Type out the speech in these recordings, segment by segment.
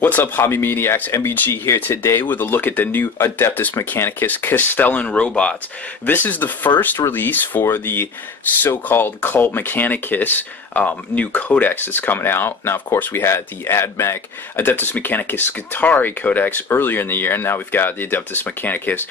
What's up, Hobby Maniacs? MBG here today with a look at the new Adeptus Mechanicus Kastelan Robots. This is the first release for the so-called Cult Mechanicus new codex that's coming out. Now, of course, we had the Adeptus Mechanicus Guitari codex earlier in the year, and now we've got the Adeptus Mechanicus,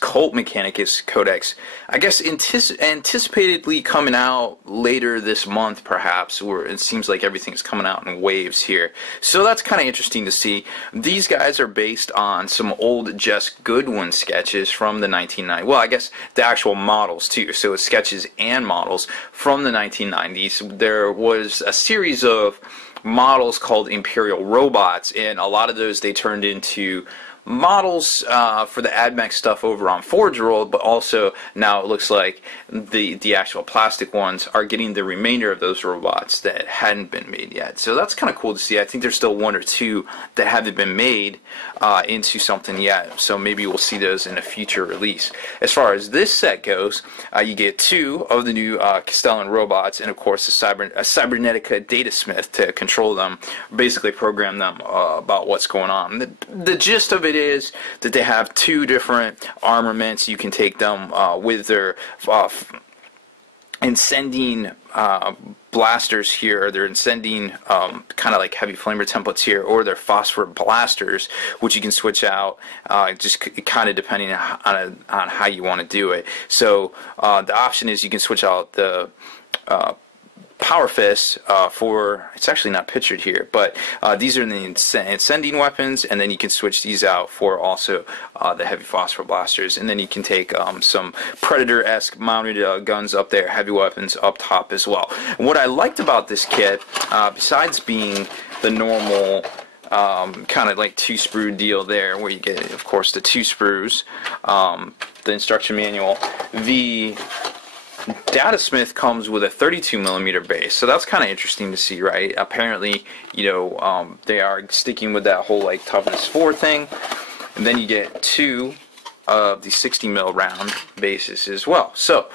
Cult Mechanicus codex. Anticipatedly coming out later this month, perhaps, where it seems like everything's coming out in waves here. So that's kind of interesting to see. These guys are based on some old Jess Goodwin sketches from the 1990s. Well, I guess the actual models too. So it's sketches and models from the 1990s. There was a series of models called Imperial Robots, and a lot of those they turned into models for the AdMech stuff over on Forge World, but also now it looks like the actual plastic ones are getting the remainder of those robots that hadn't been made yet. So that's kind of cool to see. I think there's still one or two that haven't been made into something yet, so maybe we'll see those in a future release. As far as this set goes, you get two of the new Kastelan Robots, and of course a Cybernetica Datasmith to control them, basically program them about what's going on. The gist of it is that they have two different armaments. You can take them with their incending blasters here, their incending kind of like heavy flamer templates here, or their phosphor blasters, which you can switch out just kind of depending on how you want to do it. So the option is you can switch out the Power Fists for, it's actually not pictured here, but these are the incending weapons, and then you can switch these out for also the heavy phosphor blasters, and then you can take some Predator-esque mounted guns up there, heavy weapons up top as well. And what I liked about this kit, besides being the normal kind of like two sprue deal there, where you get, of course, the two sprues, the instruction manual, the Datasmith comes with a 32mm base, so that's kind of interesting to see, right? Apparently, you know, they are sticking with that whole like toughness 4 thing, and then you get two of the 60mm round bases as well. So,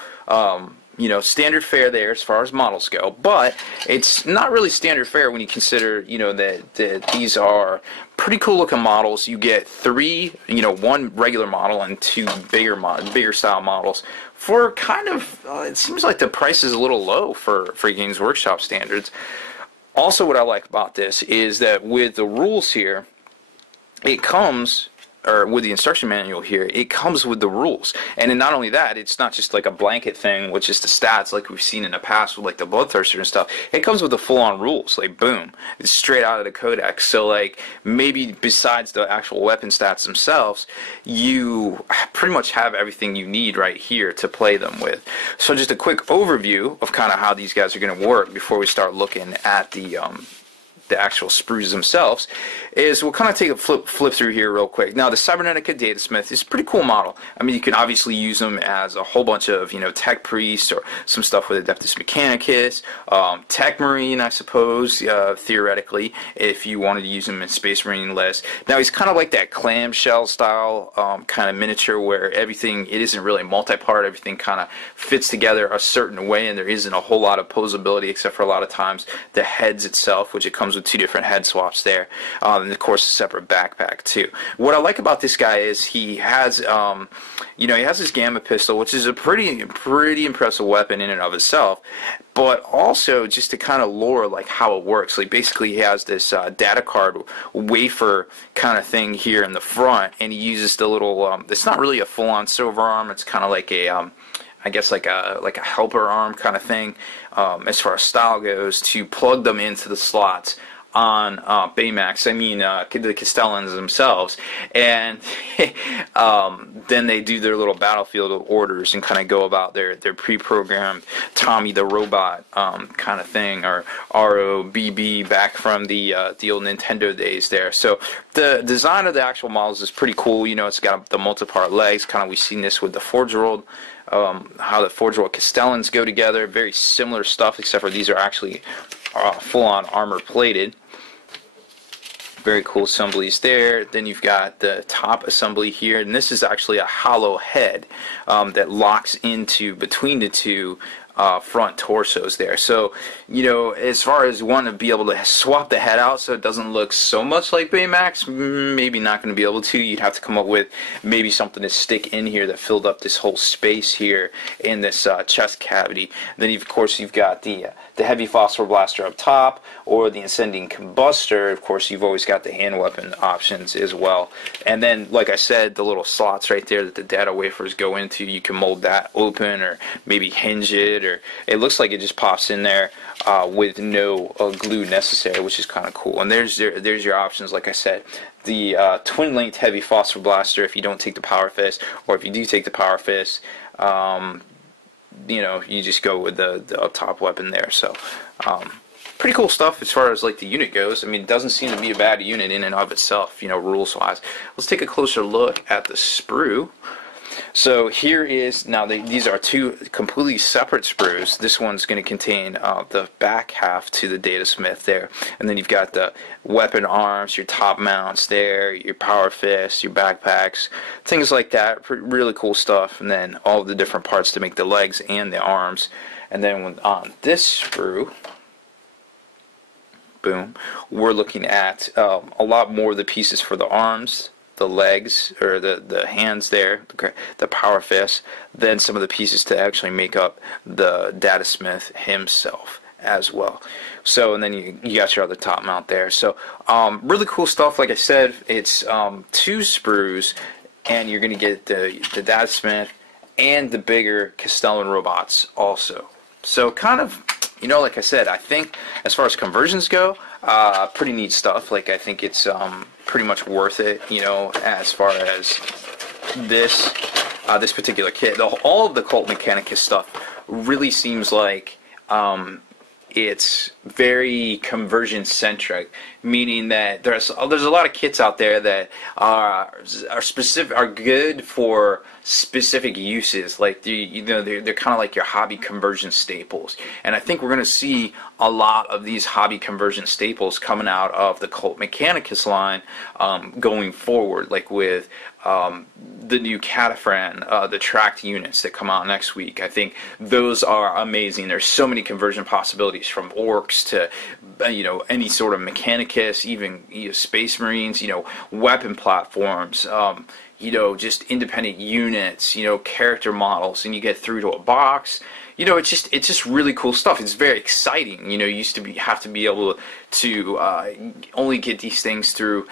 you know, standard fare there as far as models go, but it's not really standard fare when you consider, you know, that these are pretty cool looking models. You get three, you know, one regular model and two bigger style models for kind of, it seems like the price is a little low for Games Workshop standards. Also, what I like about this is that with the rules here, it comes, or with the instruction manual here, it comes with the rules. And then not only that, it's not just like a blanket thing with just the stats like we've seen in the past with like the Bloodthirster and stuff. It comes with the full-on rules, like boom, it's straight out of the codex. So like maybe besides the actual weapon stats themselves, you pretty much have everything you need right here to play them with. So just a quick overview of kind of how these guys are going to work before we start looking at the actual sprues themselves, is we'll kind of take a flip through here real quick. Now, the Cybernetica Datasmith is a pretty cool model. I mean, you can obviously use them as a whole bunch of, you know, Tech Priest or some stuff with Adeptus Mechanicus, Tech Marine, I suppose, theoretically, if you wanted to use them in Space Marine list. Now, he's kind of like that clamshell style kind of miniature where everything, it isn't really multi-part, everything kind of fits together a certain way, and there isn't a whole lot of posability except for a lot of times the heads itself, which it comes with two different head swaps there, and of course a separate backpack too. What I like about this guy is he has, you know, he has his Gamma pistol, which is a pretty impressive weapon in and of itself. But also just to kind of lore like how it works. Like basically he has this data card wafer kind of thing here in the front, and he uses the little. It's not really a full-on silver arm. It's kind of like a I guess like a helper arm kind of thing, as far as style goes, to plug them into the slots on Baymax, I mean the Kastelans themselves, and then they do their little battlefield orders and kind of go about their pre-programmed Tommy the Robot kind of thing, or ROBB back from the old Nintendo days there. So the design of the actual models is pretty cool. You know, it's got the multi-part legs, kind of we've seen this with the Forge World. How the Forge World Kastelans go together, very similar stuff, except for these are actually full-on armor plated. Very cool assemblies there. Then you've got the top assembly here, and this is actually a hollow head that locks into between the two front torsos there. So, as far as wanting to be able to swap the head out so it doesn't look so much like Baymax, maybe not going to be able to. You'd have to come up with maybe something to stick in here that filled up this whole space here in this chest cavity. Then, of course, you've got the heavy phosphor blaster up top, or the ascending combustor. Of course, you've always got the hand weapon options as well. And then, like I said, the little slots right there that the data wafers go into, you can mold that open or maybe hinge it, or it looks like it just pops in there with no glue necessary, which is kind of cool. And there's your options. Like I said, the twin-linked heavy phosphor blaster if you don't take the power fist, or if you do take the power fist, you just go with the up top weapon there. So pretty cool stuff as far as like the unit goes. I mean, it doesn't seem to be a bad unit in and of itself, rules wise. Let's take a closer look at the sprue. So here is, now these are two completely separate sprues. This one's going to contain the back half to the data smith there, and then you've got the weapon arms, your top mounts there, your power fists, your backpacks, things like that. Really cool stuff. And then all the different parts to make the legs and the arms. And then on this sprue, boom, we're looking at a lot more of the pieces for the arms, the legs, or the hands there, the power fist, then some of the pieces to actually make up the data smith himself as well. So, and then you got your other top mount there. So really cool stuff. Like I said, it's two sprues, and you're going to get the data smith and the bigger Kastelan Robots also. So kind of, like I said, I think as far as conversions go, pretty neat stuff. Like, I think it's pretty much worth it, as far as this this particular kit. All of the Cult Mechanicus stuff really seems like it's very conversion centric, meaning that there's a lot of kits out there that are good for specific uses, like they're kind of like your hobby conversion staples. And I think we're going to see a lot of these hobby conversion staples coming out of the Cult Mechanicus line going forward, like with the new Cataphan, the tracked units that come out next week. I think those are amazing. There's so many conversion possibilities, from orcs to any sort of Mechanicus, even Space Marines, weapon platforms, just independent units, character models, and you get through to a box. It's just really cool stuff. It's very exciting. You used to have to be able to only get these things through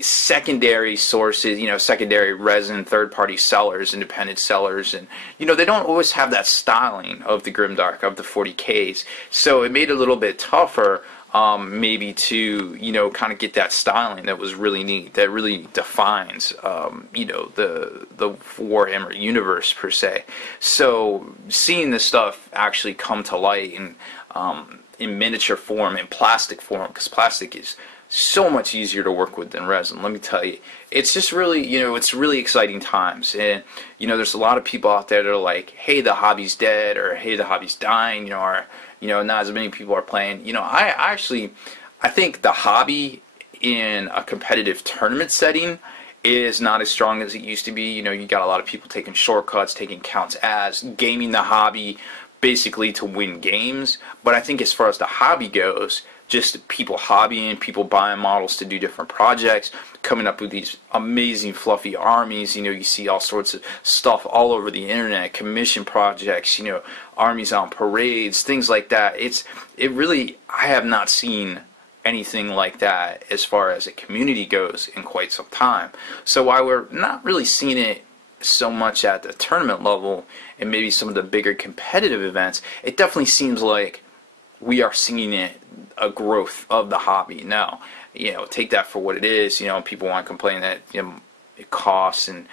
secondary sources, secondary resin, third-party sellers, independent sellers, and they don't always have that styling of the Grimdark, of the 40Ks. So it made it a little bit tougher, maybe to kind of get that styling that was really neat, that really defines the Warhammer universe per se. So seeing this stuff actually come to light in miniature form, in plastic form, because plastic is so much easier to work with than resin, let me tell you. It's just really, it's really exciting times. And, there's a lot of people out there that are like, hey, the hobby's dead, or hey, the hobby's dying, or, not as many people are playing. I think the hobby in a competitive tournament setting is not as strong as it used to be. You got a lot of people taking shortcuts, taking counts as, gaming the hobby basically to win games. But I think as far as the hobby goes, just people hobbying, people buying models to do different projects, coming up with these amazing fluffy armies. You see all sorts of stuff all over the internet, commission projects, armies on parades, things like that. I have not seen anything like that as far as a community goes in quite some time. So while we're not really seeing it so much at the tournament level and maybe some of the bigger competitive events, it definitely seems like we are seeing a growth of the hobby. Now, take that for what it is. People want to complain that it costs and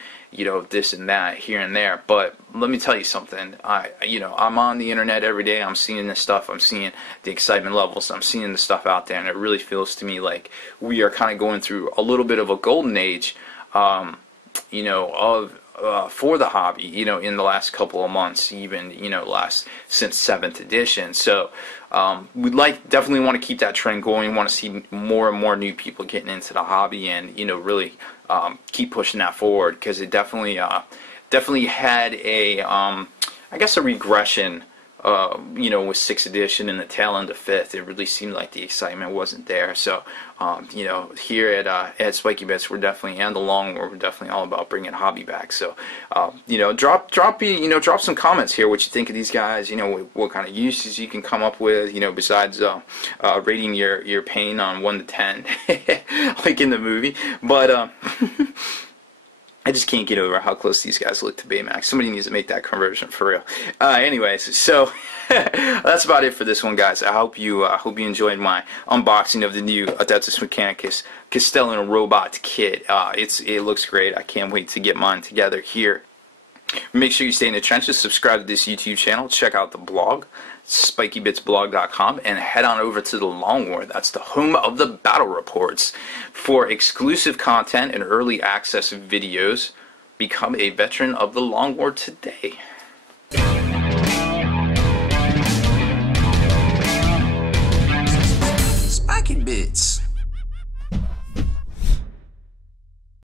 this and that here and there. But let me tell you something. I'm on the internet every day. I'm seeing this stuff. I'm seeing the excitement levels. I'm seeing the stuff out there, and it really feels to me like we are kind of going through a little bit of a golden age, for the hobby, in the last couple of months, even, since 7th edition. So we'd definitely want to keep that trend going. We want to see more and more new people getting into the hobby, and really keep pushing that forward, because it definitely had a I guess a regression you know, with 6th edition and the tail end of 5th, it really seemed like the excitement wasn't there. So, you know, here at Spiky Bits, we're definitely, and the Long War, we're definitely all about bringing hobby back. So, you know, drop some comments here. What you think of these guys? You know, what kind of uses you can come up with. You know, besides rating your pain on 1 to 10, like in the movie. But I just can't get over how close these guys look to Baymax. Somebody needs to make that conversion for real. Anyways, so that's about it for this one, guys. I hope you enjoyed my unboxing of the new Adeptus Mechanicus Kastelan Robots kit. It looks great. I can't wait to get mine together here. Make sure you stay in the trenches, subscribe to this YouTube channel, check out the blog, spikybitsblog.com, and head on over to the Long War. That's the home of the battle reports. For exclusive content and early access videos, become a veteran of the Long War today.